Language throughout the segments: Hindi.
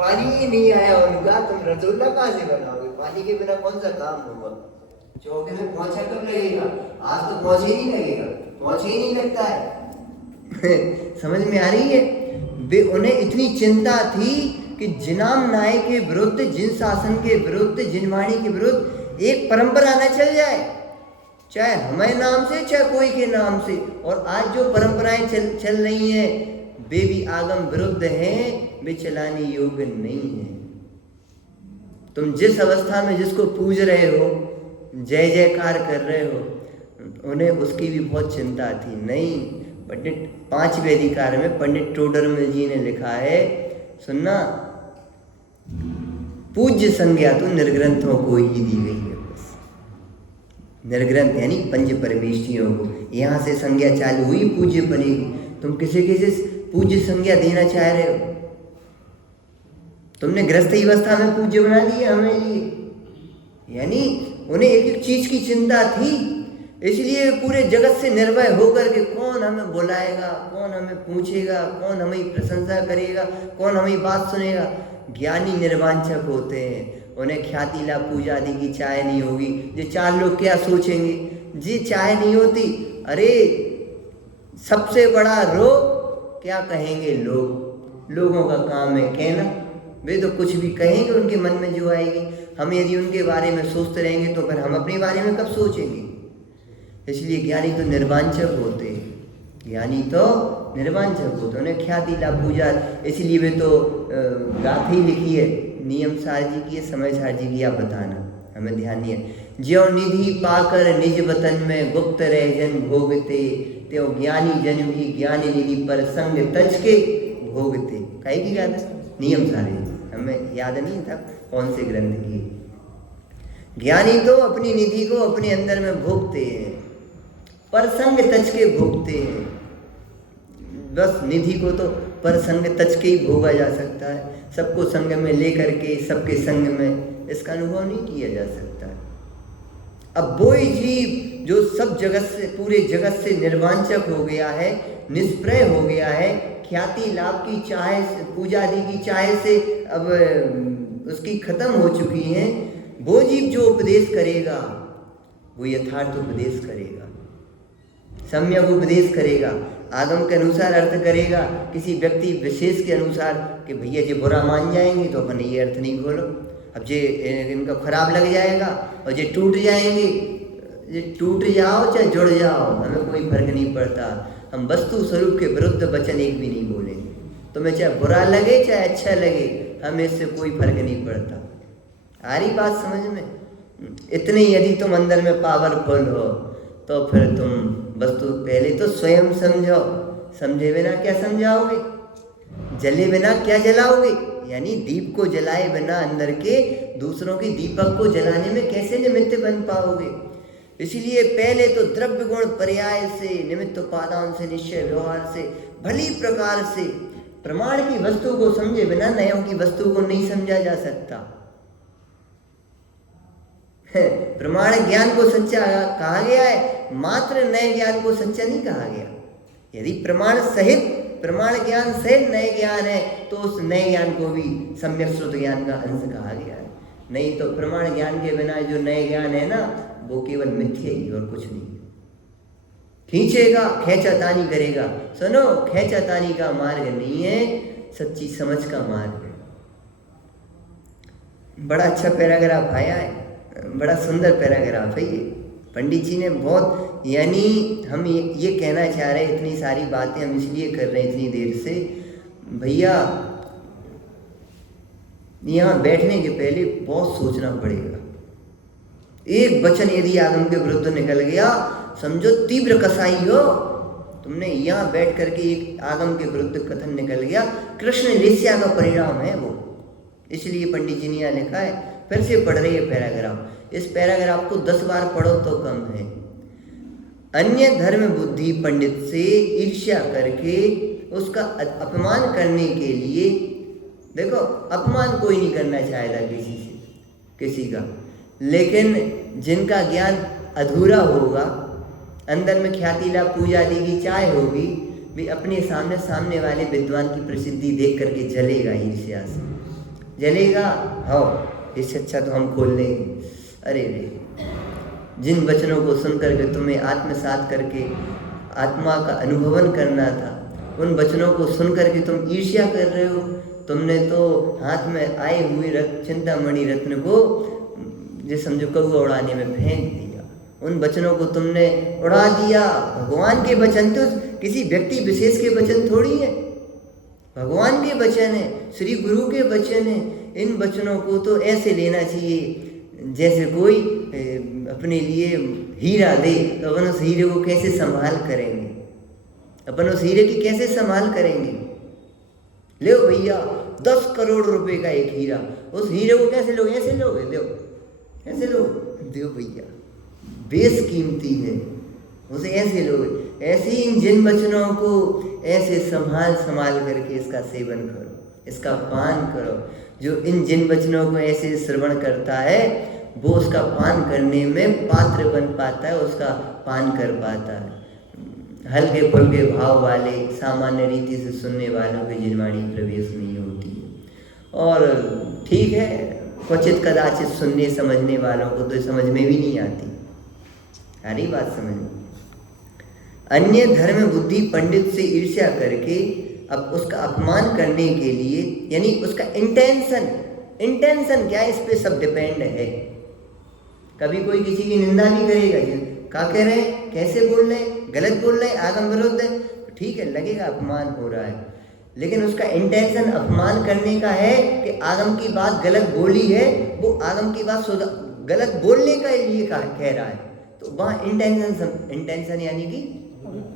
पानी ही नहीं आया उनका, तुम रसगुल्ला कहाँ से बनाओगे? पानी के बिना कौन सा काम होगा? चौके में पहुंचा कब लगेगा? आज तो पहुंच ही नहीं लगेगा, पहुंच ही नहीं लगता है। समझ में आ रही है? वे उन्हें इतनी चिंता थी कि जिनाम नाय के विरुद्ध, जिन शासन के विरुद्ध, जिनवाणी के विरुद्ध एक परंपरा न चल जाए, चाहे हमारे नाम से चाहे कोई के नाम से। और आज जो परंपराएं चल रही हैं वे भी आगम विरुद्ध हैं, वे चलाने योग्य नहीं है। तुम जिस अवस्था में जिसको पूज रहे हो, जय जयकार कर रहे हो, उन्हें उसकी भी बहुत चिंता थी। नहीं, पंडित पांचवें अधिकार में पंडित टोडरमल जी ने लिखा है, सुनना, पूज्य संज्ञा तो निर्ग्रंथों को ही दी गई है। बस निर्ग्रंथ यानी पंच परमेष्ठियों को, यहाँ से संज्ञा चालू हुई, पूज्य बनेगी। तुम किसी किसी पूज्य संज्ञा देना चाह रहे हो? तुमने गृहस्थी अवस्था में पूज्य बना लिया हमें लिए। यानी उन्हें एक एक चीज की चिंता थी, इसलिए पूरे जगत से निर्भय होकर के कौन हमें बुलाएगा, कौन हमें पूछेगा, कौन हमें प्रशंसा करेगा, कौन हमारी बात सुनेगा। ज्ञानी निर्वांछक होते हैं, उन्हें ख्याति लाभ पूजा आदि की चाह नहीं होगी। जो चार लोग क्या सोचेंगे, जी चाह नहीं होती। अरे सबसे बड़ा रोग क्या कहेंगे लोग, लोगों का काम है कहना, वे तो कुछ भी कहेंगे उनके मन में जो आएगी। हम यदि उनके बारे में सोचते रहेंगे तो फिर हम अपने बारे में कब सोचेंगे? इसलिए ज्ञानी तो निर्वांछक होते हैं, ज्ञानी तो निर्वांछक होते, उन्हें ख्याति लाभ पूजा। इसलिए वे तो गाथी लिखी है, नियम सार जी की है, समय सार जी की, आप बताना, हमें ध्यान नहीं है। ज्यों निधि पाकर निज वतन में गुप्त रह जन भोगते, त्यों ज्ञानी जन भी ज्ञानी निधि पर संग तज के भोगते। कहे की याद है? नियम सारे, हमें याद नहीं था कौन से ग्रंथ की। ज्ञानी तो अपनी निधि को अपने अंदर में भोगते हैं, पर संग तज के भोगते हैं। बस निधि को तो पर संग तज के ही भोगा जा सकता है, सबको संग में लेकर के, सबके संग में इसका अनुभव नहीं किया जा सकता है। अब वो ही जीव जो सब जगत से, पूरे जगत से निर्वांचक हो गया है, निष्प्रय हो गया है, ख्याति लाभ की चाह, पूजा आदि की चाह से अब उसकी खत्म हो चुकी है, वो जीव जो उपदेश करेगा वो यथार्थ उपदेश करेगा, सम्यक उपदेश करेगा, आगम के अनुसार अर्थ करेगा। किसी व्यक्ति विशेष के अनुसार कि भैया जी बुरा मान जाएंगे तो अपन ये अर्थ नहीं खोलो, अब जे इनका खराब लग जाएगा, और जे टूट जाएंगे, जे टूट जाओ चाहे जुड़ जाओ, हमें कोई फर्क नहीं पड़ता। हम वस्तु स्वरूप के विरुद्ध वचन एक भी नहीं बोलेंगे। तुम्हें चाहे बुरा लगे चाहे अच्छा लगे, हमें इससे कोई फर्क नहीं पड़ता। आ रही बात समझ में? इतनी यदि तुम अंदर में पावरफुल हो तो फिर तुम वस्तु पहले तो स्वयं समझो, समझे बिना क्या समझाओगे, जले बिना क्या जलाओगे। यानी दीप को जलाए बिना अंदर के दूसरों की दीपक को जलाने में कैसे निमित्त बन पाओगे। इसलिए पहले तो द्रव्य गुण पर्याय से, निमित्त उपादान से, निश्चय व्यवहार से, भली प्रकार से प्रमाण की वस्तु को समझे बिना नयों की वस्तु को नहीं समझा जा सकता। प्रमाण ज्ञान को सच्चा कहा गया है, मात्र नए ज्ञान को सच्चा नहीं कहा गया। यदि प्रमाण सहित, प्रमाण ज्ञान सहित नए ज्ञान है तो उस नए ज्ञान को भी सम्यक श्रुत ज्ञान का अंश कहा गया है। नहीं तो प्रमाण ज्ञान के बिना जो नए ज्ञान है ना, वो केवल मिथ्या ही और कुछ नहीं। खींचेगा, खेचातानी करेगा। सुनो, खेचातानी का मार्ग नहीं है, सच्ची समझ का मार्ग है। बड़ा अच्छा पैराग्राफ आया है, बड़ा सुंदर पैराग्राफ है ये। पंडित जी ने बहुत, यानी हम ये कहना चाह रहे हैं, इतनी सारी बातें हम इसलिए कर रहे हैं इतनी देर से, भैया यहाँ बैठने के पहले बहुत सोचना पड़ेगा। एक वचन यदि आगम के विरुद्ध निकल गया, समझो तीव्र कसाई हो। तुमने यहाँ बैठ करके एक आगम के विरुद्ध कथन निकल गया, कृष्ण लेस्या का परिणाम है वो। इसलिए पंडित जी ने यहाँ लिखा है, फिर से पढ़ रही है पैराग्राफ। इस पैराग्राफ को 10 बार पढ़ो तो कम है। अन्य धर्म बुद्धि पंडित से ईर्ष्या करके उसका अपमान करने के लिए, देखो अपमान कोई नहीं करना चाहेगा किसी से, किसी का, लेकिन जिनका ज्ञान अधूरा होगा, अंदर में ख्याति लाभ पूजा आदि की चाह होगी, वे अपने सामने वाले विद्वान की प्रसिद्धि देख करके जलेगा ईर्ष्या से। जलेगा, हाँ इससे अच्छा तो हम खोल लेंगे। अरे रे, जिन वचनों को सुन करके तुम्हें आत्मसात करके आत्मा का अनुभवन करना था, उन वचनों को सुन करके तुम ईर्ष्या कर रहे हो। तुमने तो हाथ में आए हुए चिंतामणि रत्न को जो समझो कौवा उड़ाने में फेंक दिया। उन वचनों को तुमने उड़ा दिया। भगवान के वचन तो किसी व्यक्ति विशेष के वचन थोड़ी है, भगवान के वचन है, श्री गुरु के वचन है। इन वचनों को तो ऐसे लेना चाहिए जैसे कोई अपने लिए हीरा दे, तो अपन उस हीरे को कैसे संभाल करेंगे, अपन उस हीरे की कैसे संभाल करेंगे। ले भैया 10 करोड़ रुपए का एक हीरा, उस हीरे को कैसे लोगे, ऐसे लोगे, दो ऐसे लो, दो भैया, बेस कीमती है, उसे ऐसे लोगे। ऐसे ही इन जिन वचनों को ऐसे संभाल करके इसका सेवन करो, इसका पान करो। जो इन जिन वचनों को ऐसे श्रवण करता है वो उसका पान करने में पात्र बन पाता है, उसका पान कर पाता है। हल्के फुल्के भाव वाले सामान्य रीति से सुनने वालों की जिनवाणी प्रवेश नहीं होती है। और ठीक है, क्वचित कदाचित सुनने समझने वालों को तो समझ में भी नहीं आती, सारी बात समझ में। अन्य धर्म बुद्धि पंडित से ईर्ष्या करके अब उसका अपमान करने के लिए, यानी उसका इंटेंशन क्या है, इस पे सब डिपेंड है। कभी कोई किसी की निंदा भी करेगा, क्या कह रहे हैं, कैसे बोल रहे हैं, गलत बोल रहे हैं, आगम विरुद्ध है, तो ठीक है, लगेगा अपमान हो रहा है। लेकिन उसका इंटेंशन अपमान करने का है कि आगम की बात गलत बोली है, वो आगम की बात गलत बोलने का लिए कह रहा है, तो वहाँ इंटेंशन यानी कि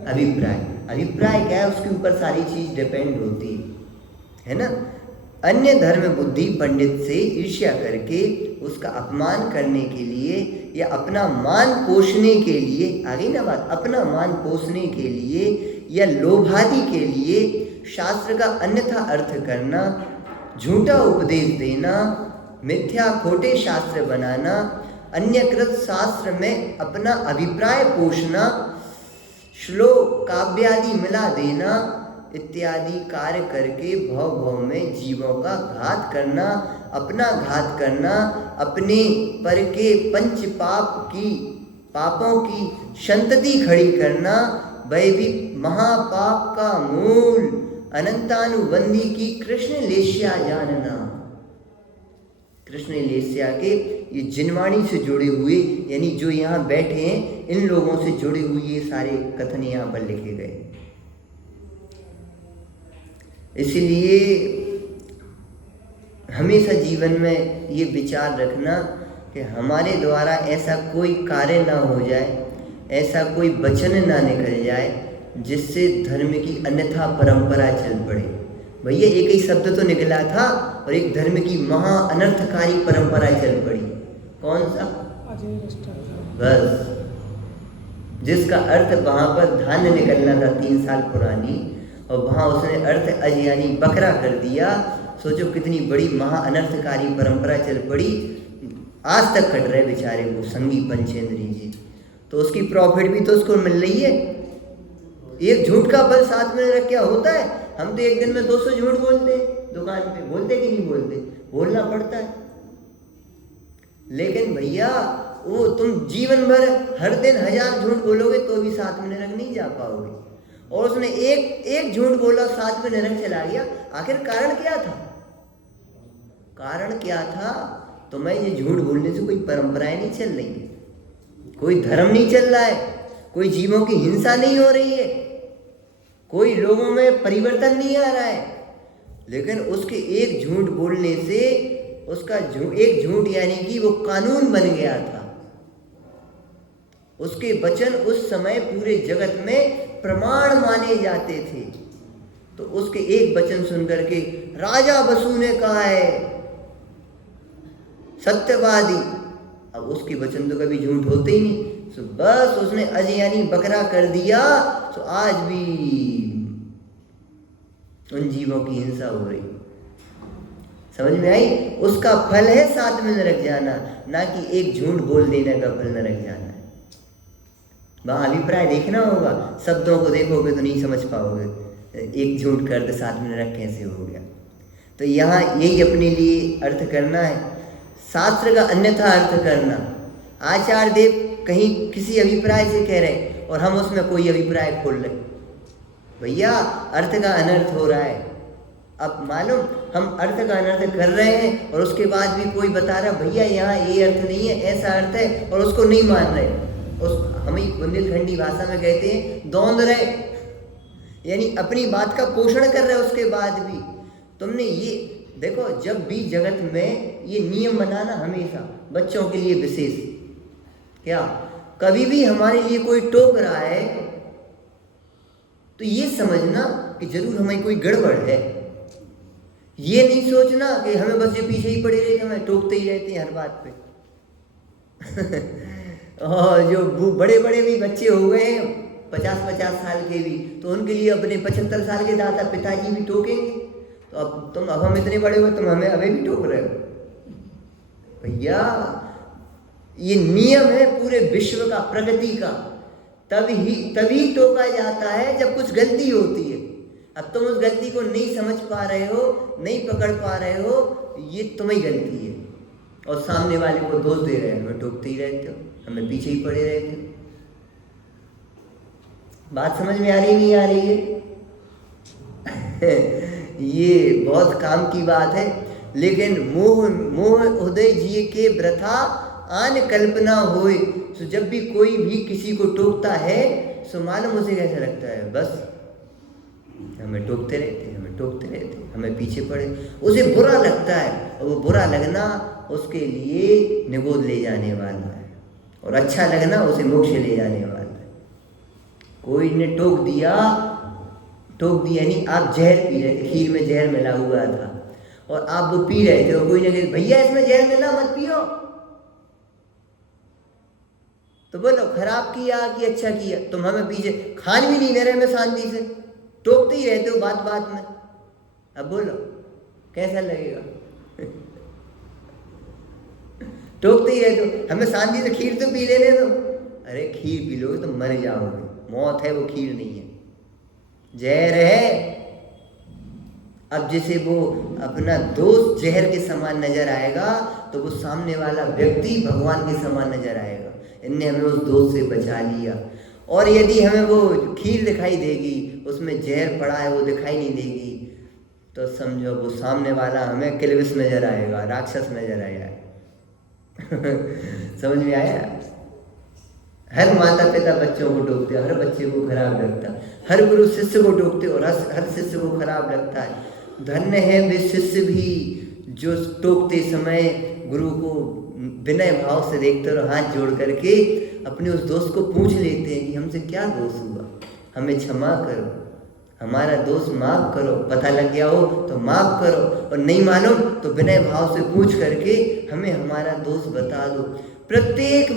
अभिप्राय क्या है, उसके ऊपर सारी चीज डिपेंड होती है ना। अन्य धर्म बुद्धि पंडित से ईर्ष्या करके उसका अपमान करने के लिए या अपना मान पोषने के लिए, आगे ना बात, अपना मान पोषने के लिए या लोभादि के लिए शास्त्र का अन्यथा अर्थ करना, झूठा उपदेश देना, मिथ्या खोटे शास्त्र बनाना, अन्यकृत शास्त्र में अपना अभिप्राय पोषना, श्लोक काव्यादि मिला देना इत्यादि कार्य करके भव में जीवों का घात करना, अपना घात करना, अपने पर के पंच पापों की संतति खड़ी करना, वह भी महापाप का मूल अनंतानुबंधी की कृष्ण लेस्या जानना। कृष्ण लेस्या के ये जिनवाणी से जुड़े हुए, यानी जो यहाँ बैठे हैं इन लोगों से जुड़े हुए ये सारे कथन यहाँ पर लिखे गए। इसलिए हमेशा जीवन में ये विचार रखना कि हमारे द्वारा ऐसा कोई कार्य ना हो जाए, ऐसा कोई वचन ना निकल जाए जिससे धर्म की अन्यथा परंपरा चल पड़े। भैया एक ही शब्द तो निकला था और एक धर्म की महा अनर्थकारी परंपरा चल पड़ी। कौन सा? बस, जिसका अर्थ वहां पर धान्य निकलना था 3 साल पुरानी, और वहां उसने अर्थ अज यानी बकरा कर दिया। सोचो कितनी बड़ी महा अनर्थकारी परंपरा चल पड़ी, आज तक कट रहे बेचारे वो संगी पंचेंद्री जी। तो उसकी प्रॉफिट भी तो उसको मिल रही है। एक झूठ का फल 7 महीने रख क्या होता है। हम तो एक दिन में 200 झूठ बोलते दुकान पे, बोलते कि नहीं बोलते, बोलना पड़ता है। लेकिन भैया वो तुम जीवन भर हर दिन 1000 झूठ बोलोगे तो भी 7 महीने रख नहीं जा पाओगे। और उसने एक झूठ बोला 7 महीने रख चला गया। आखिर कारण क्या था? कारण क्या था? तुम्हें ये झूठ बोलने से कोई परंपराएं नहीं चल रही है, कोई धर्म नहीं चल रहा है, कोई जीवों की हिंसा नहीं हो रही है, कोई लोगों में परिवर्तन नहीं आ रहा है। लेकिन उसके एक झूठ बोलने से उसका एक झूठ यानी कि वो कानून बन गया था। उसके वचन उस समय पूरे जगत में प्रमाण माने जाते थे। तो उसके एक वचन सुनकर के राजा बसु ने कहा है सत्यवादी, अब उसके वचन तो कभी झूठ होते ही नहीं। तो बस उसने अज यानी बकरा कर दिया, तो आज भी उन जीवों की हिंसा हो रही। समझ में आई? उसका फल है 7 में नरक जाना, ना कि एक झूठ बोल देने का फल नरक जाना है। वहाँ अभिप्राय देखना होगा, शब्दों को देखोगे तो नहीं समझ पाओगे। एक झूठ कर दे 7 में नरक कैसे हो गया। तो यहाँ यही अपने लिए अर्थ करना है, शास्त्र का अन्यथा अर्थ करना। आचार्य देव कहीं किसी अभिप्राय से कह रहे और हम उसमें कोई अभिप्राय खोल रहे, भैया अर्थ का अनर्थ हो रहा है। अब मालूम हम अर्थ का अनर्थ कर रहे हैं और उसके बाद भी कोई बता रहा भैया यहाँ ये अर्थ नहीं है, ऐसा अर्थ है, और उसको नहीं मान रहे। हमें बुंदेलखंडी भाषा में कहते हैं दौंद रहे, यानी अपनी बात का पोषण कर रहे उसके बाद भी। तुमने ये देखो, जब भी जगत में ये नियम बनाना हमेशा बच्चों के लिए विशेष, क्या कभी भी हमारे लिए कोई टोक रहा है तो ये समझना कि जरूर हमें कोई गड़बड़ है। ये नहीं सोचना कि हमें बस ये पीछे ही पड़े रहते, हमें टोकते ही रहते हैं हर बात पे। और जो बड़े बड़े भी बच्चे हो गए हैं 50-50 साल के भी, तो उनके लिए अपने 75 साल के दादा पिताजी भी टोकेंगे। तो अब हम इतने बड़े हो, तुम हमें अभी भी टोक रहे हो। भैया ये नियम है पूरे विश्व का, प्रगति का। तभी टोका जाता है जब कुछ गलती होती है। अब तुम उस गलती को नहीं समझ पा रहे हो, नहीं पकड़ पा रहे हो, ये तुम्हें गलती है, और सामने वाले को दोष दे रहे हो, हमें टोकते ही रहते हो, हमें पीछे ही पड़े रहते हो। बात समझ में आ रही नहीं आ रही है? ये बहुत काम की बात है। लेकिन मोह उदय जिए के वृथा आन कल्पना होए। तो जब भी कोई भी किसी को टोकता है तो मालूम उसे कैसा लगता है, बस हमें टोकते रहते, हमें टोकते रहते, हमें पीछे पड़े, उसे बुरा लगता है। और वो बुरा लगना उसके लिए निगोद ले जाने वाला है, और अच्छा लगना उसे मोक्ष ले जाने वाला है। कोई ने टोक दिया यानी आप जहर पी रहे थे, खीर में जहर मिला हुआ था और आप वो पी रहे थे, और कोई ने कहा भैया इसमें जहर मिला मत पियो, तो बोलो खराब किया कि अच्छा किया? तुम हमें पीछे खान भी नहीं दे रहे, मैं शांति से टोकते ही रहते हो बात बात में। अब बोलो कैसा लगेगा? टोकते ही रहते हो, हमें शांति से खीर तो पी लेने दो। अरे खीर पी लोगे तो मर जाओगे, मौत है वो, खीर नहीं है, जहर है। अब जैसे वो अपना दोस्त जहर के समान नजर आएगा तो वो सामने वाला व्यक्ति भगवान के समान नजर आएगा। इनने हमें उस दोस्त से बचा लिया। और यदि हमें वो खीर दिखाई देगी, उसमें जहर पड़ा है वो दिखाई नहीं देगी, तो समझो वो सामने वाला हमें किलविश नजर आएगा, राक्षस नजर आएगा। समझ में आया? हर माता पिता बच्चों को टोकते, हर बच्चे को खराब लगता, हर गुरु शिष्य को टोकते और हर शिष्य को खराब लगता है। धन्य है वे शिष्य भी जो टोकते समय गुरु को विनय भाव से देखते और हाथ जोड़ करके अपने उस दोस्त को पूछ लेते हैं कि हमसे क्या दोष हुआ, हमें क्षमा करो, हमारा दोष माफ करो, पता लग गया हो तो माफ करो, और नहीं मालूम तो विनय भाव से पूछ करके हमें हमारा दोष बता दो। प्रत्येक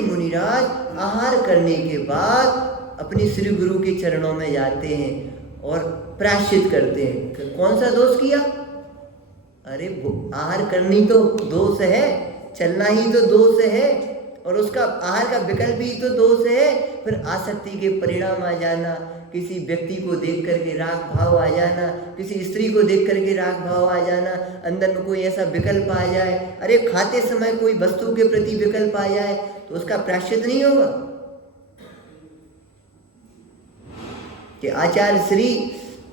मुनिराज आहार करने के बाद अपने श्री गुरु के चरणों में जाते हैं और प्रायश्चित करते हैं। कौन सा दोष किया? अरे आहार करनी तो दोष है, चलना ही तो दोष है, और उसका आहार का विकल्प ही तो दोष है। फिर आसक्ति के परिणाम आ जाना, किसी व्यक्ति को देख करके राग भाव आ जाना, किसी स्त्री को देख करके राग भाव आ जाना, अंदर में कोई ऐसा विकल्प आ जाए, अरे खाते समय कोई वस्तु के प्रति विकल्प आ जाए, तो उसका प्रायश्चित नहीं होगा? कि आचार्य श्री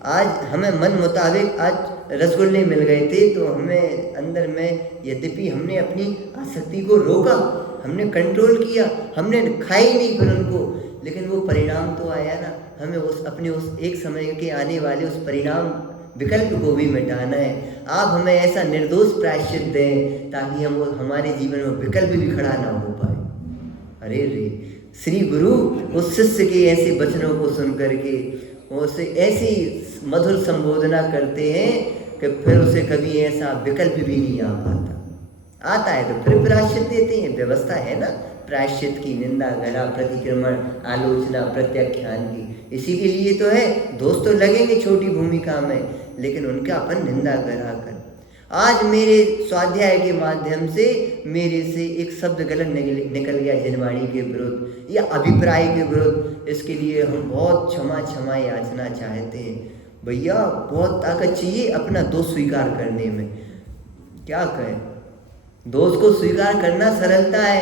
आज हमें मन मुताबिक आज रसगुल्ले मिल गए थे, तो हमें अंदर में यद्यपि हमने अपनी आसक्ति को रोका, हमने कंट्रोल किया, हमने खाई नहीं फिर उनको, लेकिन वो परिणाम तो आया ना। हमें उस एक समय के आने वाले उस परिणाम विकल्प को भी मिटाना है। आप हमें ऐसा निर्दोष प्रायश्चित दें ताकि हमारे जीवन में विकल्प भी खड़ा ना हो पाए। अरे रे, श्री गुरु उस शिष्य के ऐसे वचनों को सुन करके उसे ऐसी मधुर संबोधना करते हैं कि फिर उसे कभी ऐसा विकल्प भी नहीं आ पाता। आता है तो फिर प्रायश्चित देते हैं, व्यवस्था है ना प्रायश्चित की, निंदा गला प्रतिक्रमण आलोचना प्रत्याख्यान की। इसी के लिए तो है, दोस्त तो लगेंगे छोटी भूमिका में, लेकिन उनका अपन निंदा करा कर। आज मेरे स्वाध्याय के माध्यम से मेरे से एक शब्द गलत निकल गया जिनवाणी के विरुद्ध या अभिप्राय के विरुद्ध, इसके लिए हम बहुत क्षमा याचना चाहते हैं। भैया बहुत ताकत चाहिए अपना दोष स्वीकार करने में। क्या कहें, दोष को स्वीकार करना सरलता है,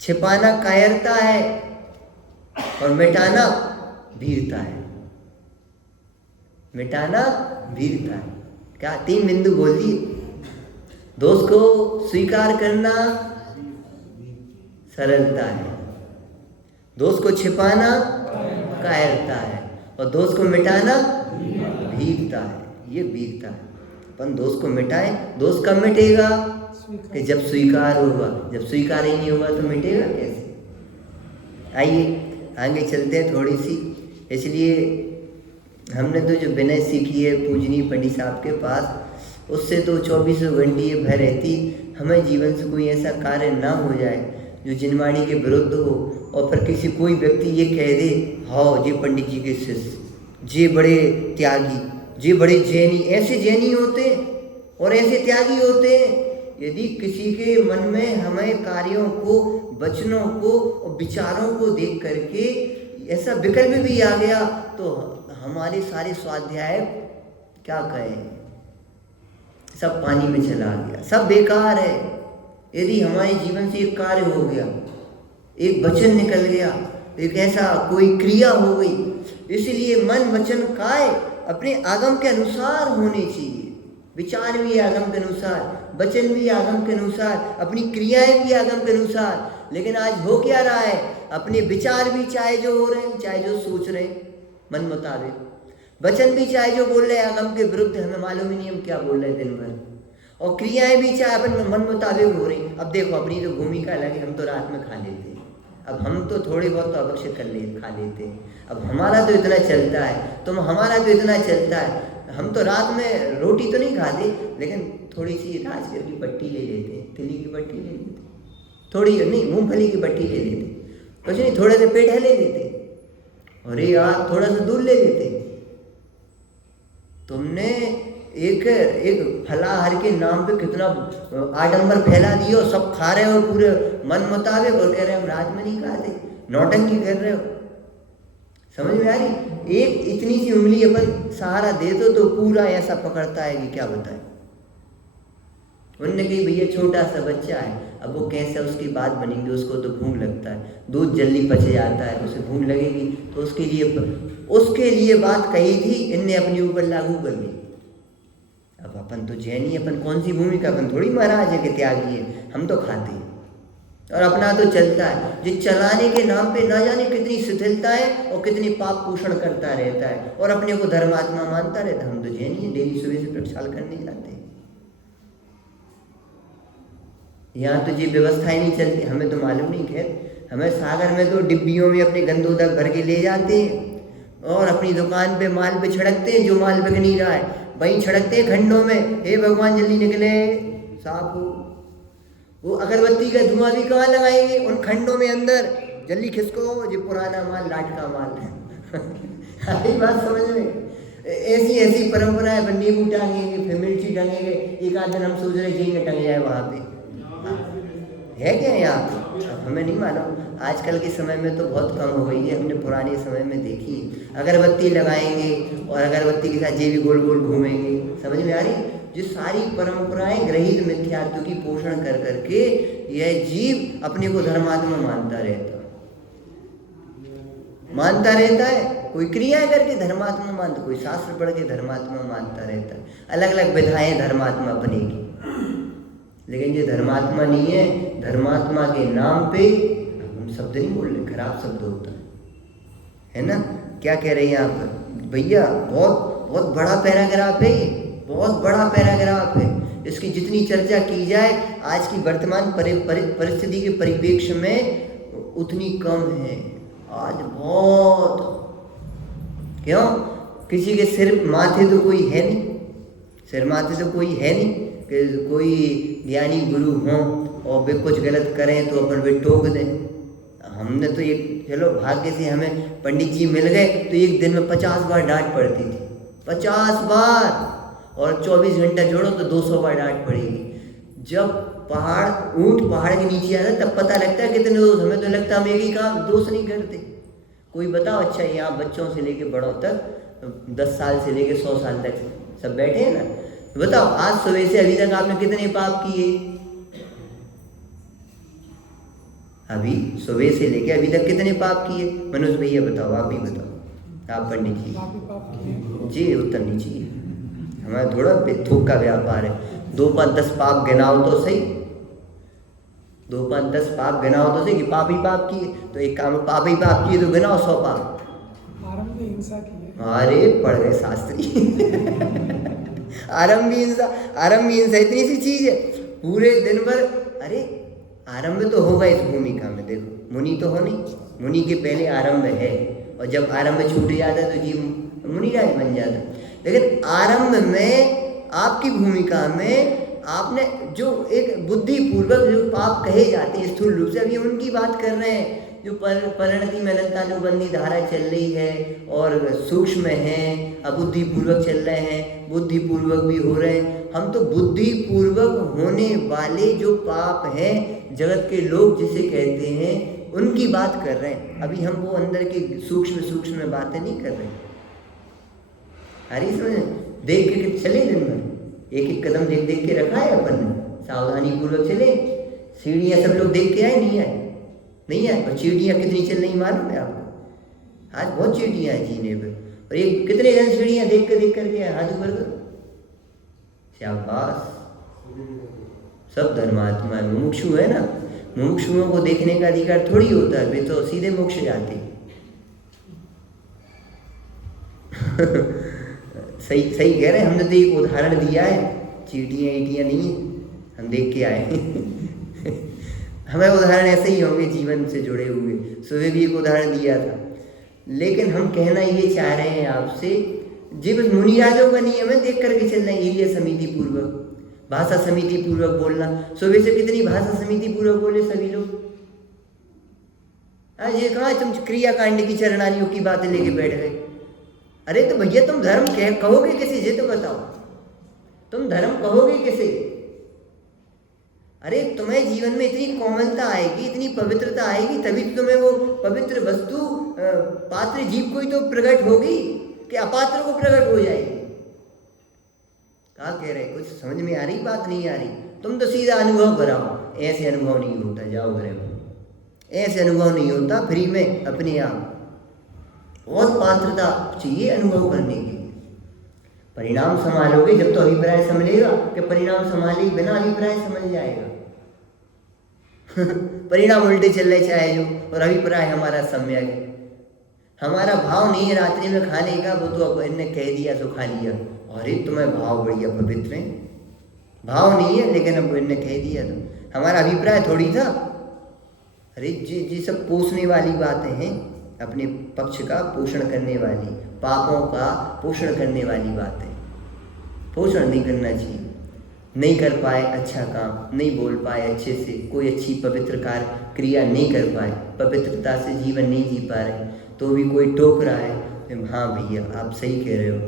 छिपाना कायरता है और मिटाना वीरता है। मिटाना वीरता है। क्या 3 बिंदु बोल दिए। दोष को स्वीकार करना सरलता है, दोष को छिपाना कायरता है और दोष को मिटाना वीरता है। ये वीरता है। अपन दोष को मिटाएं। दोष कब मिटेगा कि जब स्वीकार होगा। जब स्वीकार ही नहीं होगा तो मिटेगा कैसे। आइए आगे चलते हैं थोड़ी सी। इसलिए हमने तो जो विनय सीखी है पूजनीय पंडित साहब के पास, उससे तो 24 घंटे ये भय रहती हमें जीवन से कोई ऐसा कार्य ना हो जाए जो जिनवाणी के विरुद्ध हो और फिर किसी कोई व्यक्ति ये कह दे, हाँ जी पंडित जी के शिष्य, जे बड़े त्यागी, जे बड़े जैनी। ऐसे जैनी होते और ऐसे त्यागी होते। यदि किसी के मन में हमें कार्यों को, वचनों को और विचारों को देख करके ऐसा विकल्प भी आ गया तो हमारे सारे स्वाध्याय क्या कहें, सब पानी में चला गया, सब बेकार है। यदि हमारे जीवन से एक कार्य हो गया, एक वचन निकल गया, एक ऐसा कोई क्रिया हो गई, इसलिए मन वचन काय अपने आगम के अनुसार होने चाहिए। विचार भी आगम के अनुसार, वचन भी आगम के अनुसार, अपनी क्रियाएं भी आगम के अनुसार। लेकिन आज हो क्या रहा है, अपने विचार भी चाहे जो हो रहे हैं, चाहे जो सोच रहे हैं मन मुताबिक, वचन भी चाहे जो बोल रहे हैं आगम के विरुद्ध, हमें मालूम ही नहीं हम क्या बोल रहे हैं दिन भर, और क्रियाएं भी चाहे अपन मन मुताबिक हो रही। अब देखो अपनी तो भूमिका अलग है, हम तो रात में खा लेते हैं, अब हम तो थोड़ी बहुत तो अवश्य खा लेते हैं। अब हमारा तो इतना चलता है, तुम हमारा तो इतना चलता है, हम तो रात में रोटी तो नहीं खाते लेकिन थोड़ी सी राजगिर की पट्टी ले लेते हैं, तिली की पट्टी ले लेते, थोड़ी नहीं मूंगफली की पट्टी ले लेते, कुछ नहीं थोड़े से पेठा ले लेते, अरे यार थोड़ा सा दूध ले लेते। तुमने एक फलाहार के नाम पे कितना आडंबर फैला दियो, सब खा रहे हो पूरे मन मुताबिक और कह रहे हो हम रात में नहीं खाते, नौटंकी कर रहे हो। समझ में आ रही। एक इतनी सी उंगली अपन सहारा दे दो तो पूरा ऐसा पकड़ता है कि क्या बताए। उनने कही भैया छोटा सा बच्चा है, अब वो कैसे उसकी बात बनेगी, उसको तो भूख लगता है, दूध जल्दी पच जाता है, उसे भूख लगेगी तो उसके लिए बात कही थी, इनने अपने ऊपर लागू कर ली। अब अपन तो जैनी, अपन कौन सी भूमिका, अपन थोड़ी महाराज है कि त्यागी है, हम तो खाते हैं और अपना तो चलता है। जो चलाने के नाम पे ना जाने कितनी शिथिलता है और कितनी पाप पोषण करता रहता है और अपने को धर्मात्मा मानता रहता है। हम तो जैनी है, डेली सुबह से प्रक्षाल करने जाते हैं। यहाँ तो ये व्यवस्था ही नहीं चलती, हमें तो मालूम नहीं। खैर हमें सागर में तो डिब्बियों में अपने गंदोदक भर के ले जाते हैं और अपनी दुकान पे माल पे छिड़कते हैं, जो माल बिक नहीं रहा है वहीं छिड़कते हैं खंडों में, हे भगवान जल्दी निकले साफ हो। वो अगरबत्ती का धुआं भी कहाँ लगाएंगे, उन खंडों में अंदर, जल्दी खिसको, जो पुराना माल लाटका माल है। आई बात समझ में। ऐसी परंपराएं, नींबू टांगेंगे, फिर मिर्ची टांगेंगे, एक आध दिन हम सोच रहे झींगे टंग जाए वहाँ पे, है क्या यहाँ। हमें नहीं मालूम, आजकल के समय में तो बहुत कम हो गई है, हमने पुराने समय में देखी। अगरबत्ती लगाएंगे और अगरबत्ती के साथ ये भी गोल गोल घूमेंगे। समझ में आ रही। जो सारी परंपराएं ग्रहित मिथ्यात्व की पोषण कर करके यह जीव अपने को धर्मात्मा मानता रहता है। कोई क्रिया करके धर्मात्मा मानता, कोई शास्त्र पढ़ के धर्मात्मा मानता रहता है। अलग अलग विधाएं धर्मात्मा बनेगी, लेकिन ये धर्मात्मा नहीं है। धर्मात्मा के नाम पे हम शब्द नहीं बोल रहे, खराब शब्द होता है ना। क्या कह रहे हैं आप भैया, बहुत बड़ा पैराग्राफ है ये, बहुत बड़ा पैराग्राफ है। इसकी जितनी चर्चा की जाए आज की वर्तमान परिस्थिति के परिप्रेक्ष्य में उतनी कम है। आज बहुत, क्यों, किसी के सिर माथे तो कोई है नहीं, सिर माथे तो कोई है नहीं कि कोई ज्ञानी गुरु हों और वे कुछ गलत करें तो अपन वे टोक दें। हमने तो ये, चलो भाग्य से हमें पंडित जी मिल गए तो एक दिन में 50 बार डांट पड़ती थी, 50 बार, और 24 घंटा जोड़ो तो 200 बार डांट पड़ेगी। जब ऊंट पहाड़ के नीचे आता है तब पता लगता है कितने दोष। हमें तो लगता है हम एक ही काम दोष नहीं करते। कोई बताओ, अच्छा यहाँ बच्चों से लेके बड़ों तक 10 साल से लेके 100 साल तक सब बैठे हैं ना। तो बताओ आज सुबह से अभी तक आपने कितने पाप किए? अभी सुबह से लेके अभी तक कितने पाप किए? मनोज भैया बताओ, आप भी बताओ, आप पंडित जी। जी उत्तर नहीं चाहिए, हमारा थोड़ा थोक का व्यापार है। 2 5 10 पाप गिनाओ तो सही, 2 5 10 पाप गिनाओ तो सही कि पाप ही पाप किए। तो एक काम पाप ही पाप किए तो गिनाओ 100 पाप। आरंभ हिंसा की है। अरे पढ़ गए शास्त्री। आरंभ हिंसा, आरंभ हिंसा इतनी सी चीज है पूरे दिन भर। अरे आरंभ तो होगा इस भूमिका में, देखो मुनि तो हो नहीं, मुनि के पहले आरंभ है, और जब आरंभ छूट जाता है तो जीव मुनिराज बन जाता है। लेकिन आरंभ में आपकी भूमिका में आपने जो एक बुद्धिपूर्वक जो पाप कहे जाते हैं स्थूल रूप से, अभी उनकी बात कर रहे हैं जो परिणति में अनंतानुबंधी धारा चल रही है और सूक्ष्म है, अबुद्धिपूर्वक चल रहे हैं, बुद्धिपूर्वक भी हो रहे हैं। हम तो बुद्धिपूर्वक होने वाले जो पाप हैं जगत के लोग जिसे कहते हैं उनकी बात कर रहे हैं। अभी हम वो अंदर के सूक्ष्म सूक्ष्म बातें नहीं कर रहे। अरे समझ देख के चले दिन में एक एक कदम देख देख के रखा है अपन ने, सावधानी पूर्वक चले। सीढ़ियाँ सब लोग देख के आए, नहीं आए? नहीं आए। और सीढ़ियाँ कितनी चल रही मालूम है आपको? आज बहुत सीढ़ियाँ हैं जीने पर, और ये कितने जन सीढ़ियाँ देख कर के हाथ ऊपर करो। शाबाश, सब धर्मात्मा मुमुक्षु है ना, मुमुक्षुओं को देखने का अधिकार थोड़ी होता है, वे तो सीधे मोक्ष जाते। सही सही कह रहे हैं, हमने तो एक उदाहरण दिया है, चीटियाँ ईटियाँ नहीं है, हम देख के आए। हमें उदाहरण ऐसे ही होंगे जीवन से जुड़े हुए। सुबह भी एक उदाहरण दिया था, लेकिन हम कहना ये चाह रहे हैं आपसे, जीव मुनिराजों का नियम है देख करके चलना, एरिया समिति पूर्वक, भाषा समिति पूर्वक बोलना। सुबह से कितनी भाषा समिति पूर्वक बोले सभी लोग। आज ये कहाँ तुम क्रियाकांड की चरणानियों की बातें लेके बैठ गए? अरे तो भैया तुम धर्म कहोगे किसे? ये तो बताओ, तुम धर्म कहोगे किसे? अरे तुम्हें जीवन में इतनी कोमलता आएगी, इतनी पवित्रता आएगी, तभी तो तुम्हें वो पवित्र वस्तु पात्र जीव को ही तो प्रकट होगी कि अपात्र को प्रकट हो जाएगी। क्या कह रहे? कुछ समझ में आ रही बात? नहीं आ रही? तुम तो सीधा अनुभव कराओ, ऐसे अनुभव नहीं होता, जाओ घरे में, ऐसे अनुभव नहीं होता फ्री में अपने आप। बहुत पात्रता चाहिए अनुभव करने की। परिणाम संभालोगे जब तो अभिप्राय संभलेगा, कि परिणाम संभाले बिना अभिप्राय संभल जाएगा। परिणाम उल्टे चल रहे चाहे जो, और अभिप्राय हमारा सम्यक है। हमारा भाव नहीं है रात्रि में खाने का, वो तो अब इनने कह दिया तो खा लिया। अरे तुम्हें भाव बढ़िया पवित्र है, भाव नहीं है लेकिन अब इनने कह दिया तो हमारा अभिप्राय थोड़ी था। अरे जी सब पोषने वाली बातें हैं, अपने पक्ष का पोषण करने वाली, पापों का पोषण करने वाली बातें। पोषण नहीं करना चाहिए, नहीं कर पाए अच्छा काम, नहीं बोल पाए अच्छे से, कोई अच्छी पवित्र कार्य क्रिया नहीं कर पाए, पवित्रता से जीवन नहीं जी पा रहे, तो भी कोई टोक रहा है, हाँ भैया आप सही कह रहे हो,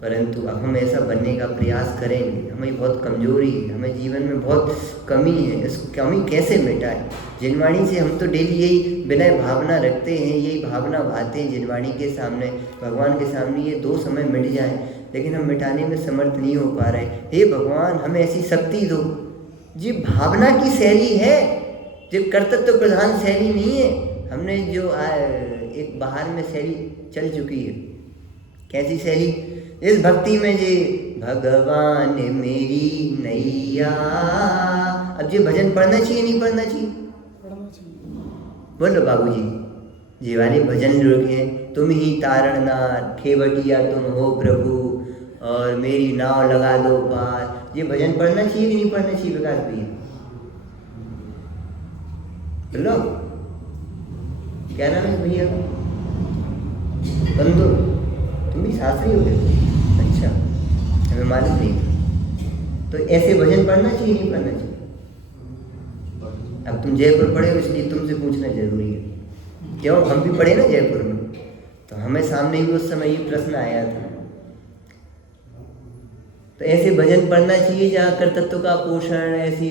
परंतु अब हम ऐसा बनने का प्रयास करेंगे। हमें बहुत कमजोरी है, हमें जीवन में बहुत कमी है, इस कमी कैसे मिटाए? जिनवाणी से हम तो डेली यही विनय भावना रखते हैं, यही भावना भाते हैं जिनवाणी के सामने, भगवान के सामने, ये 2 समय मिट जाए, लेकिन हम मिटाने में समर्थ नहीं हो पा रहे। हे भगवान हमें ऐसी शक्ति दो। जी भावना की शैली है, जो कर्तव्य प्रधान शैली नहीं है। हमने जो एक बाहर में शैली चल चुकी है, कैसी शैली? इस भक्ति में जी भगवान मेरी नैया। अब जी भजन पढ़ना चाहिए नहीं पढ़ना चाहिए? पढ़ना चाहिए। बोलो बाबूजी, जी वाले भजन लोग हैं, तुम ही तारणनाथ, खेवटिया तुम हो प्रभु, और मेरी नाव लगा दो पार। ये भजन पढ़ना चाहिए कि नहीं पढ़ना चाहिए विकास भैया? बोलो क्या नाम है भैया? बंदो, तुम भी शास्त्री हो गए? अच्छा, हमें मालूम नहीं था। तो ऐसे भजन पढ़ना चाहिए नहीं पढ़ना चाहिए? अब तुम जयपुर पढ़े हो इसलिए तुमसे पूछना जरूरी है। क्यों? हम भी पढ़े ना जयपुर में, तो हमें सामने भी उस समय ये प्रश्न आया था। तो ऐसे भजन पढ़ना चाहिए जहाँ कर्तृत्व का पोषण, ऐसी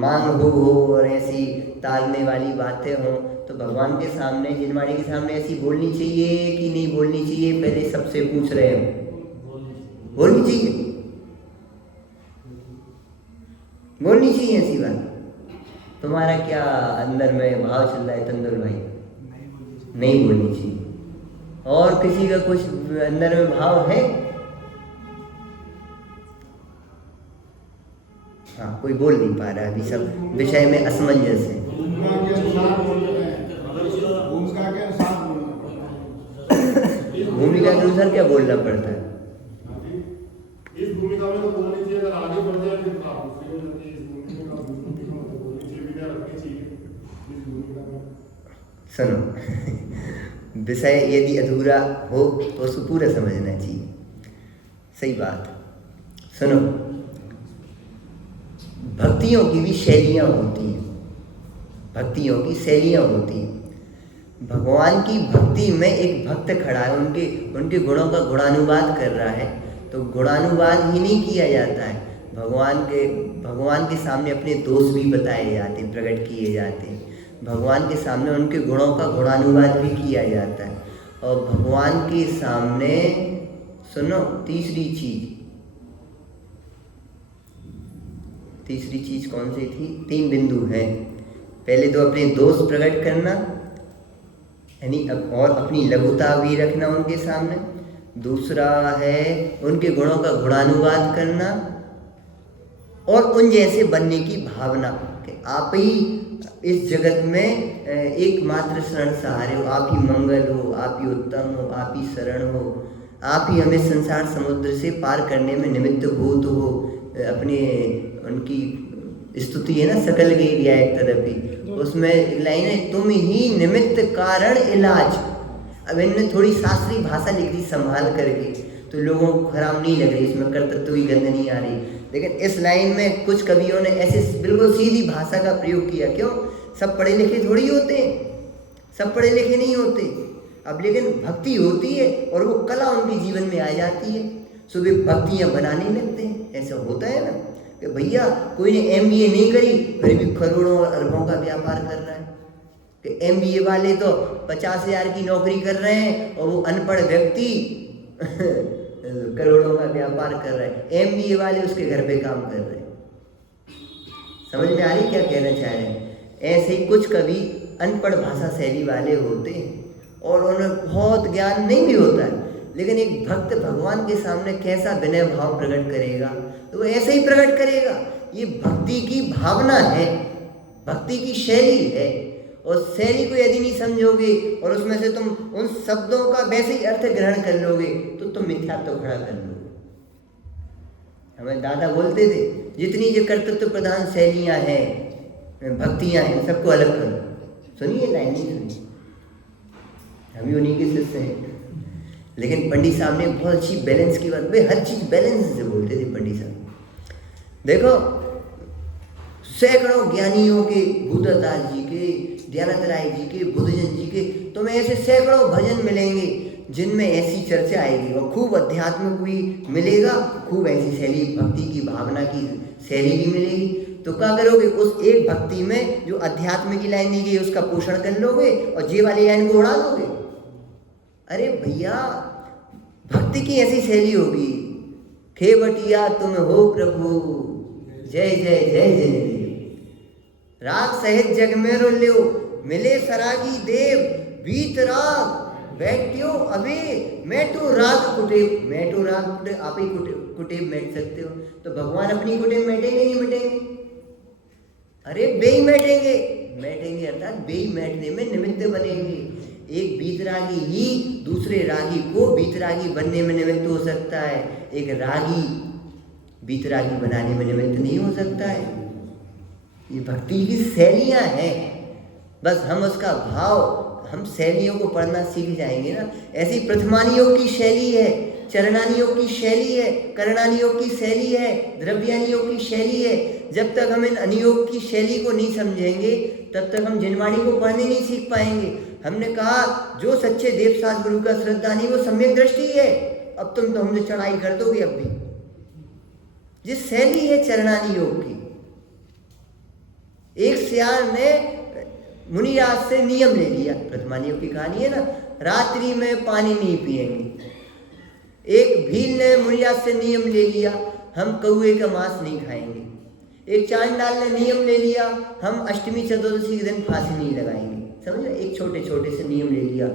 मांग हो और ऐसी तालने वाली बातें हों। तो भगवान के सामने, जिनवाणी के सामने ऐसी बोलनी चाहिए कि नहीं बोलनी चाहिए, पहले सबसे पूछ रहे हो। बोलनी चाहिए, बोलनी चाहिए ऐसी बात। तुम्हारा क्या अंदर में भाव चल रहा है तंदुल भाई? नहीं बोलनी चाहिए। और किसी का कुछ अंदर में भाव है? हाँ, कोई बोल नहीं पा रहा अभी, सब विषय में असमंजस है। भूमिका के अनुसार क्या बोलना पड़ता है? इस भूमिका में तो बोलनी चाहिए, अगर आगे बढ़ जाए फिर सुनो, विषय यदि अधूरा हो तो उसको पूरा समझना चाहिए। सही बात। सुनो, भक्तियों की भी शैलियाँ होती हैं, भक्तियों की शैलियाँ होती हैं। भगवान की भक्ति में एक भक्त खड़ा है, उनके गुणों का गुणानुवाद कर रहा है, तो गुणानुवाद ही नहीं किया जाता है। भगवान के सामने अपने दोष भी बताए जाते हैं, प्रकट किए जाते हैं। भगवान के सामने उनके गुणों का गुणानुवाद भी किया जाता है। और भगवान के सामने सुनो, तीसरी चीज कौन सी थी? 3 बिंदु हैं। पहले तो अपने दोष प्रकट करना, यानी और अपनी लघुता भी रखना उनके सामने। दूसरा है उनके गुणों का गुणानुवाद करना और उन जैसे बनने की भावना कि आप ही इस जगत में एकमात्र शरण सहारे हो, आप ही मंगल हो, आप ही उत्तम हो, आप ही शरण हो, आप ही हमें संसार समुद्र से पार करने में निमित्त भूत हो। अपने उनकी स्तुति है ना, सकल के एक तरफी, उसमें लाइन है, तुम ही निमित्त कारण इलाज। अब इनने थोड़ी शास्त्रीय भाषा लिख दी संभाल करके, तो लोगों को खराब नहीं लग रही, इसमें कर्तृत्व की गंध नहीं आ रही। लेकिन इस लाइन में कुछ कवियों ने ऐसे बिल्कुल सीधी भाषा का प्रयोग किया। क्यों? सब पढ़े लिखे थोड़ी होते हैं, सब पढ़े लिखे नहीं होते। अब लेकिन भक्ति होती है और वो कला उनके जीवन में आ जाती है, सो वे भक्तियाँ बनाने लगते हैं। ऐसा होता है ना कि भैया कोई ने MBA नहीं करी फिर भी करोड़ों और अरबों का व्यापार कर रहा है, कि MBA वाले तो 50,000 की नौकरी कर रहे हैं और वो अनपढ़ व्यक्ति करोड़ों का व्यापार कर रहा है। MBA वाले उसके घर पे काम कर रहे हैं। समझ में आ रही क्या कहना चाह रहे हैं? ऐसे ही कुछ कवि अनपढ़ भाषा शैली वाले होते हैं और उन्हें बहुत ज्ञान नहीं भी होता है, लेकिन एक भक्त भगवान के सामने कैसा विनय भाव प्रकट करेगा, तो वो ऐसे ही प्रकट करेगा। ये भक्ति की भावना है, भक्ति की शैली है। और शैली को यदि नहीं समझोगे और उसमें से तुम उन शब्दों का वैसे ही अर्थ ग्रहण कर लोगे तो तुम मिथ्यात्व खड़ा कर लोगे। हमारे दादा बोलते थे, जितनी जो कर्तृत्व प्रधान शैलियाँ हैं, भक्तियाँ हैं, सबको अलग करो। सुनिए लाइन, नहीं सुनिए, हम भी उन्हीं के शिष्य हैं। लेकिन पंडित साहब ने बहुत अच्छी बैलेंस की बात, वे हर चीज़ बैलेंस से बोलते थे पंडित साहब। देखो, सैकड़ों ज्ञानियों के, बुद्धदास जी के, दयानंद राय जी के, बुद्धजन जी के, तुम्हें ऐसे सैकड़ों भजन मिलेंगे जिनमें ऐसी चर्चा आएगी और खूब अध्यात्म भी मिलेगा, खूब ऐसी शैली, भक्ति की भावना की शैली भी मिलेगी। तो क्या करोगे? उस एक भक्ति में जो अध्यात्म की लाइन दी गई उसका पोषण कर लोगे और जे वाली लाइन को उड़ा दोगे। अरे भैया, भक्ति की ऐसी शैली होगी, खेवटिया तुम हो प्रभु, जय जय जय जय, राग सहित जग में रोल्यो, मिले सरागी देव, बीत राग बैठ्यो अबे, मैं तो राग कुटे, आप ही कुटे बैठ सकते हो। तो भगवान अपनी कुटे बैठेंगे नहीं बैठेंगे? अरे बेई बैठेंगे अर्थात बेई बैठने में निमित्त बनेंगे। एक बीतरागी ही दूसरे रागी को बीतरागी बनने में निमित्त हो सकता है, एक रागी बीतरागी बनाने में निमित्त नहीं हो सकता है। ये भक्ति की शैलियाँ हैं, बस हम उसका भाव, हम शैलियों को पढ़ना सीख जाएंगे ना। ऐसी प्रथमानियों की शैली है, चरणानियों की शैली है, करणानियों की शैली है, द्रव्यानियों की शैली है। जब तक हम इन अनियोग की शैली को नहीं समझेंगे तब तक हम जिनवाणी को पढ़ने नहीं सीख पाएंगे। हमने कहा जो सच्चे देवसास गुरु का श्रद्धा नहीं वो सम्यक दृष्टि है। अब तुम तो हमसे चढ़ाई कर दोगे, अब भी जिस शैली है चरणानी योग की। एक सियार ने मुनिराज से नियम ले लिया, प्रथमानी योग की कहानी है ना, रात्रि में पानी नहीं पिएंगे। एक भील ने मुनिराज से नियम ले लिया, हम कौए का मांस नहीं खाएंगे। एक चांडाल ने नियम ले लिया, हम अष्टमी चतुर्दशी के दिन फांसी नहीं लगाएंगे। समझो, एक छोटे छोटे से नियम ले लिया।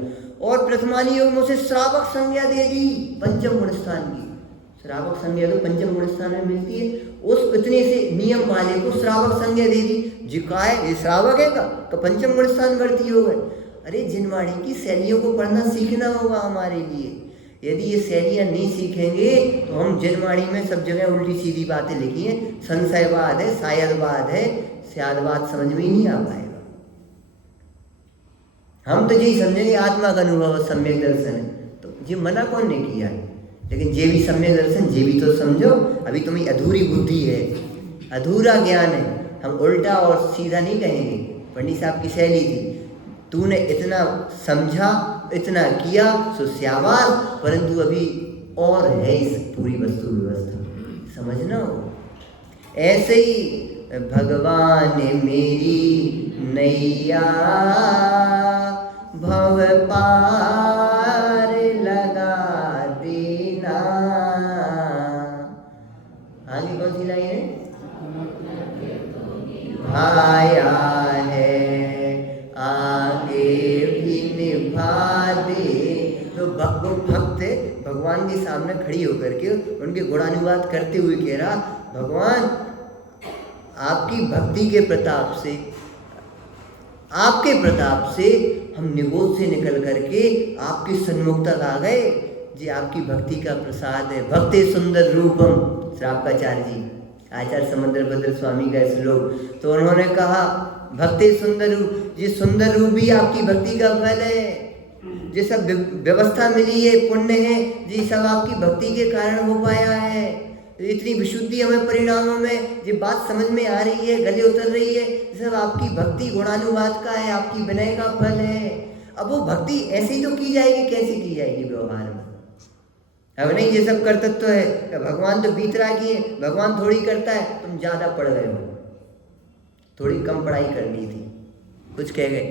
और प्रथमानी योग में उसे श्रावक संज्ञा दे दी पंचम गुण स्थान की। श्रावक संज्ञा तो पंचम गुण स्थान में मिलती है। उस इतने से नियम वाले को श्रावक संज्ञा दे दी। जिकाय ये श्रावक है का तो पंचम गुण स्थान वर्ती हो गए। अरे जिनवाणी की शैलियों को पढ़ना सीखना होगा हमारे लिए। यदि ये शैलियाँ नहीं सीखेंगे तो हम जिनवाणी में सब जगह उल्टी सीधी बातें लिखी हैं। संशयवाद है, शायदवाद है, शायदवाद समझ में ही नहीं आ पाएगा। हम तो यही समझेंगे आत्मा का अनुभव सम्यक दर्शन है, तो ये मना कौन ने किया है। लेकिन ये भी सम्यक दर्शन, ये भी तो समझो। अभी तुम्हें अधूरी बुद्धि है, अधूरा ज्ञान है। हम उल्टा और सीधा नहीं कहेंगे। पंडित साहब की शैली थी, तूने इतना समझा, इतना किया सो स्याबाश, परंतु अभी और है इस पूरी वस्तु व्यवस्था, समझना हो। ऐसे ही भगवान मेरी नैया भव पार लगा देना। आगे कौन सी लाइन है? आया है आगे भी निभा दे। तो वो भक्त भगवान के सामने खड़ी होकर के उनके गुणानुवाद करते हुए कह रहा, भगवान आपकी भक्ति के प्रताप से, आपके प्रताप से हम निगोद से निकल करके आपकी सन्मुख तक आ गए। जी आपकी भक्ति का प्रसाद है। भक्ति सुंदर रूपम, श्रावकाचार्य जी, आचार्य समुद्रभद्र स्वामी का श्लोक। तो उन्होंने कहा भक्ति सुंदर रूप, ये सुंदर रूप भी आपकी भक्ति का फल है। ये सब व्यवस्था मिली है, पुण्य है, ये सब आपकी भक्ति के कारण हो पाया है। इतनी विशुद्धि हमें परिणामों में ये बात समझ में आ रही है, गले उतर रही है, सब आपकी भक्ति गुणानुवाद का है, आपकी विनय का फल है। अब वो भक्ति ऐसे ही तो की जाएगी, कैसे की जाएगी व्यवहार में? अब नहीं, ये सब कर्तव्य है, भगवान तो बीतरागी है, भगवान थोड़ी करता है। तुम ज़्यादा पढ़ गए हो, थोड़ी कम पढ़ाई करनी थी, कुछ कह गए,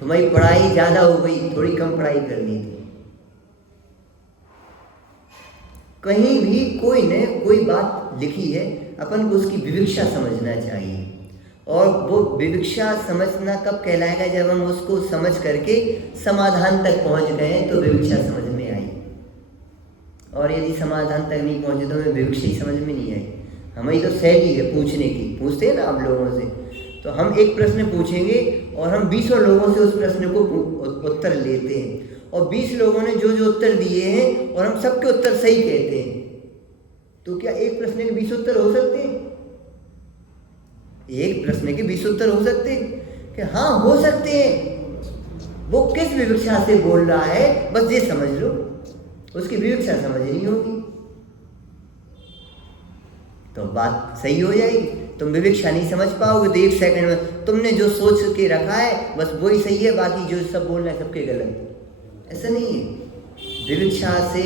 तुम्हारी पढ़ाई ज़्यादा हो गई, थोड़ी कम पढ़ाई करनी थी। कहीं भी कोई ने कोई बात लिखी है, अपन को उसकी विवक्षा समझना चाहिए। और वो विवक्षा समझना कब कहलाएगा? जब हम उसको समझ करके समाधान तक पहुंच गए तो विवक्षा समझ में आई। और यदि समाधान तक नहीं पहुंचे तो हमें विवक्षा ही समझ में नहीं आई। हमारी तो शैली है पूछने की, पूछते हैं ना आप लोगों से, तो हम एक प्रश्न पूछेंगे और हम 20 लोगों से उस प्रश्न को उत्तर लेते हैं, और 20 लोगों ने जो जो उत्तर दिए हैं और हम सबके उत्तर सही कहते हैं। तो क्या एक प्रश्न के 20 उत्तर हो सकते हैं? एक प्रश्न के 20 उत्तर हो सकते हैं? कि हाँ हो सकते हैं। वो किस विवक्षा से बोल रहा है बस ये समझ लो, उसकी विवक्षा समझनी होगी तो बात सही हो जाएगी। तुम विवक्षा नहीं समझ पाओगे तो एक सेकंड में तुमने जो सोच के रखा है बस वही सही है, बाकी जो सब बोल रहे हैं सबके गलत। ऐसा नहीं है। विवक्षा से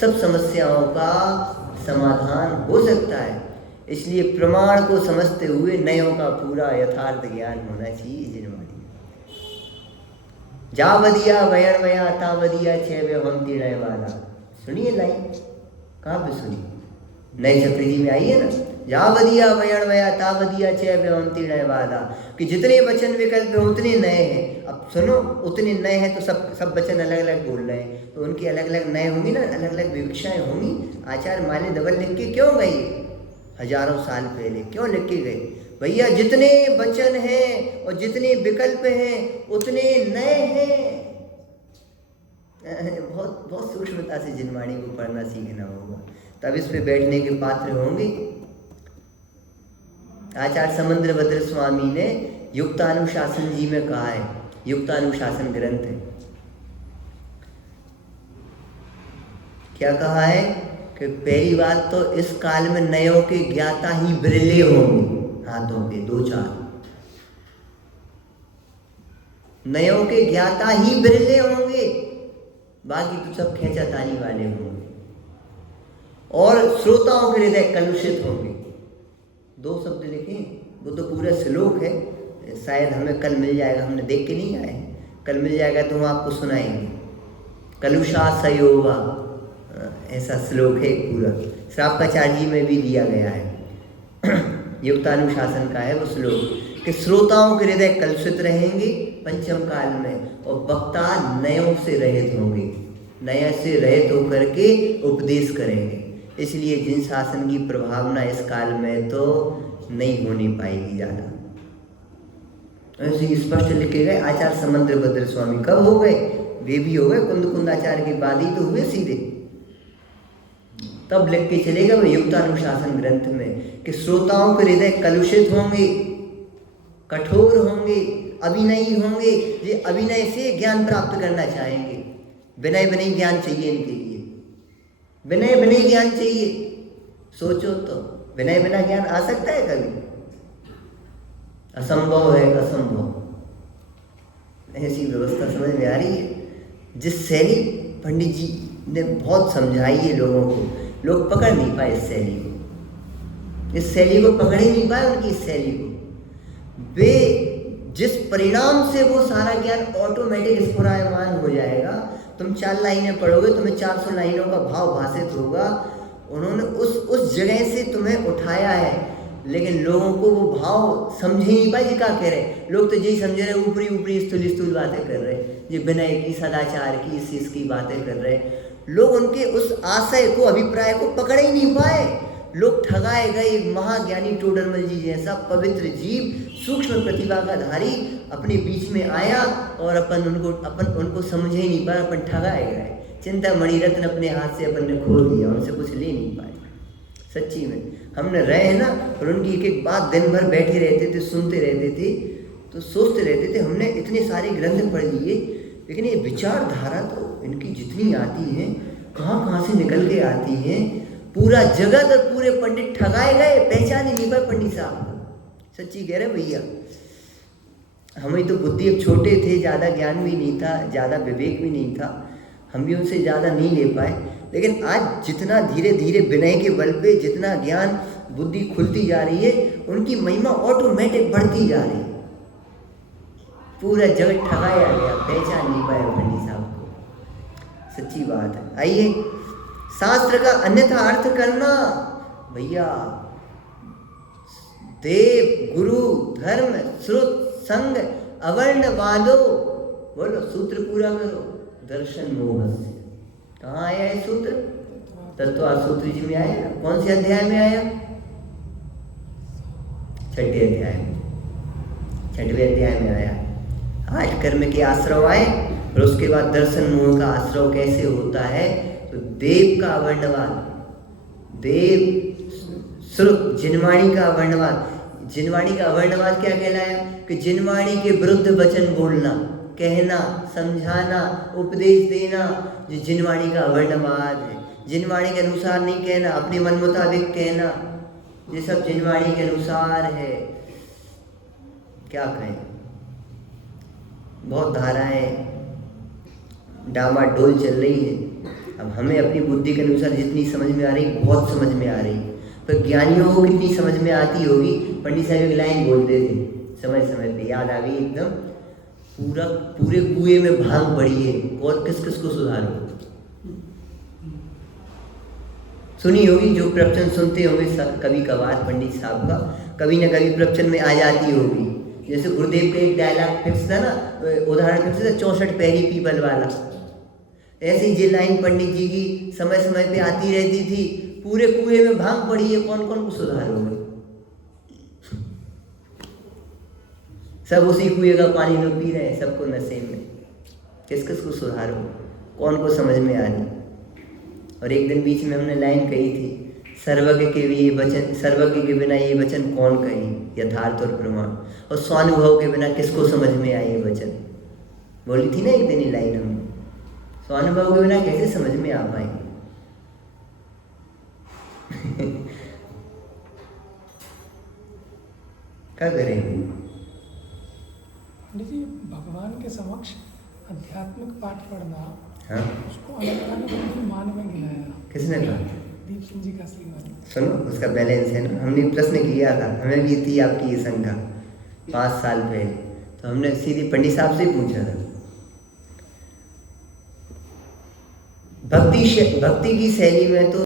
सब समस्याओं का समाधान हो सकता है। इसलिए प्रमाण को समझते हुए नयों का पूरा यथार्थ ज्ञान होना चाहिए। जिनवाणी जावदिया वयणमया तावदिया छेवे हम तीर्णय वाला, सुनिए लाइन, कहाँ पे सुनी? नए चक्री में आई है ना, जावदिया वयणमया तावदिया छेवे हम तीर्णय वाला, कि जितने वचन विकल्प हैं उतने नए हैं। अब सुनो, उतने नए हैं तो सब वचन अलग अलग बोल रहे हैं, तो उनके अलग अलग नए होंगे ना, अलग अलग विवक्षाएं होंगी। आचार्य माले डबल लिख के क्यों गए? हजारों साल पहले क्यों लिख के गए? भैया जितने वचन हैं और जितने विकल्प हैं उतने नए हैं। बहुत बहुत सूक्ष्मता से जिनवाणी को पढ़ना सीखना होगा, तब इस पे बैठने के पात्र होंगे। आचार्य समुद्रभद्र स्वामी ने युक्तानुशासन जी में कहा है, युक्तानुशासन ग्रंथ है, क्या कहा है कि पहली बात तो इस काल में नयों के ज्ञाता ही बिरले होंगे, हाथों पे 2-4 नयों के ज्ञाता ही बिरले होंगे, बाकी तो सब खेचातानी वाले होंगे। और श्रोताओं के हृदय कलुषित होंगे। 2 शब्द लिखे, वो तो पूरा श्लोक है, शायद हमें कल मिल जाएगा, हमने देख के नहीं आए, कल मिल जाएगा तो हम आपको सुनाएंगे। कलुषासयोवा ऐसा श्लोक है पूरा, श्रावकाचार्य जी में भी दिया गया है। युक्तानुशासन का है वो श्लोक कि श्रोताओं के हृदय कलुषित रहेंगे पंचम काल में, और वक्ता नयों से रहित होंगे, नया से रहित होकर के उपदेश करेंगे। इसलिए जिन शासन की प्रभावना इस काल में तो नहीं होनी पाएगी ज़्यादा। ऐसे स्पष्ट लिखे गए आचार्य समंद्र भद्र स्वामी कब हो गए, वे भी हो गए कुंदकुंदाचार्य के बाद ही तो हुए सीधे, तब लिख के चलेगा वो युक्तानुशासन ग्रंथ में कि श्रोताओं के हृदय कलुषित होंगे, कठोर होंगे, अभिनयी होंगे, ये अभिनय से ज्ञान प्राप्त करना चाहेंगे। विनय विनय ज्ञान चाहिए इनके लिए, विनय विनय ज्ञान चाहिए। सोचो तो विनय बिना ज्ञान आ सकता है कभी? असंभव है, असंभव। ऐसी व्यवस्था समझ में आ रही है? जिस शैली पंडित जी ने बहुत समझाई है लोगों को, लोग पकड़ नहीं पाए इस शैली को, इस शैली को पकड़ ही नहीं पाए उनकी इस शैली को। वे जिस परिणाम से वो सारा ज्ञान ऑटोमेटिक स्फुरायमान हो जाएगा, तुम 4 लाइनें पढ़ोगे तुम्हें 400 लाइनों का भाव भाषित होगा। उन्होंने उस जगह से तुम्हें उठाया है, लेकिन लोगों को वो भाव समझ ही नहीं पाए जी क्या कह रहे। लोग तो यही समझ रहे ऊपरी ऊपरी स्थूल बातें कर रहे, ये विनय की, सदाचार की, इस चीज की बातें कर रहे। लोग उनके उस आशय को, अभिप्राय को पकड़ ही नहीं पाए। लोग ठगाए गए। एक महाज्ञानी टोडरमल जी जैसा पवित्र जीव, सूक्ष्म प्रतिभा का धारी अपने बीच में आया और अपन उनको समझ ही नहीं पाया, अपन ठगाए गए। चिंतामणि रत्न अपने हाथ से अपन ने खो दिया, उनसे कुछ ले नहीं पाए। सच्ची में हमने रहे हैं ना, और उनकी एक एक बात दिन भर बैठे रहते थे, सुनते रहते थे, तो सोचते रहते थे हमने इतने सारे ग्रंथ पढ़ लिए, लेकिन ये विचारधारा तो इनकी जितनी आती है, कहाँ कहाँ से निकल के आती है। पूरा जगत और पूरे पंडित ठगाए गए, पहचान ही नहीं पाए पंडित साहब को। सच्ची कह रहे भैया, हमें तो बुद्धि अब छोटे थे, ज़्यादा ज्ञान भी नहीं था, ज़्यादा विवेक भी नहीं था, हम भी उनसे ज़्यादा नहीं ले पाए। लेकिन आज जितना धीरे धीरे विनय के बल पे जितना ज्ञान बुद्धि खुलती जा रही है, उनकी महिमा ऑटोमेटिक बढ़ती जा रही है। पूरा जगत ठगाया गया, पहचान नहीं पाया पंडित साहब को। सच्ची बात है। आइए, शास्त्र का अन्यथा अर्थ करना भैया, देव गुरु धर्म श्रुत संग अवर्ण वादो, बोलो सूत्र पूरा करो। दर्शन मोह से कहाँ आया है सूत्र? तत्वार्थ सूत्र जी में आया। कौन से अध्याय में आया? 6ठे अध्याय में, 6वें अध्याय में आया। 8 कर्म के आश्रव आए, और उसके बाद दर्शन मोह का आश्रव कैसे होता है? तो देव का वर्णवाद, देव श्रुत जिनवाणी का वर्णवाद। जिनवाणी का वर्णवाद क्या कहलाया? कि जिनवाणी के विरुद्ध वचन बोलना, कहना, समझाना, उपदेश देना, जो जिनवाणी का वर्णवाद है। जिनवाणी के अनुसार नहीं कहना, अपने मन मुताबिक कहना, ये सब जिनवाणी के अनुसार है। क्या कहें, बहुत धाराएं डामाडोल चल रही है। अब हमें अपनी बुद्धि के अनुसार जितनी समझ में आ रही, बहुत समझ में आ रही, पर ज्ञानियों को कितनी समझ में आती होगी। पंडित साहब एक लाइन बोलते थे, समय समय पे याद आ गई एकदम, पूरे कुएं में भांग पड़ी है और किस किस को सुधारो। सुनी होगी, जो प्रवचन सुनते होंगे कभी कभार पंडित साहब का, कभी ना कभी प्रवचन में आ जाती होगी। जैसे गुरुदेव का एक डायलॉग फिक्स था ना, उदाहरण फिक्स था, 64 पैरी पीपल वाला। ऐसी ये लाइन पंडित जी की समय समय पे आती रहती थी। पूरे कुएं में भांग पड़ी है, कौन कौन को सुधारोगे? सब उसी कुएं का पानी लोग पी रहे हैं, सबको नशे में। किस किस को सुधारो, कौन को समझ में आ रही? और एक दिन बीच में हमने लाइन कही थी, सर्वज्ञ के ये वचन, सर्वज्ञ के बिना ये वचन कौन कही यथार्थ और प्रमाण, और स्वानुभव के बिना किसको समझ में आए ये वचन? बोली थी ना एक दिन ही लाइन हमने। स्वानुभव के बिना कैसे समझ में आ पाएंगे? क्या करेंगे? पंडित जी, भगवान के समक्ष आध्यात्मिक पाठ पढ़ना, हाँ, उसको अलग अलग मान में गिनाया। किसने कहा? दीप सिंह जी का असली नाम। सुनो उसका बैलेंस है ना, हमने प्रश्न किया था, हमें भी थी आपकी ये शंका 5 साल पहले, तो हमने सीधी पंडित साहब से ही पूछा था। भक्ति की शैली में तो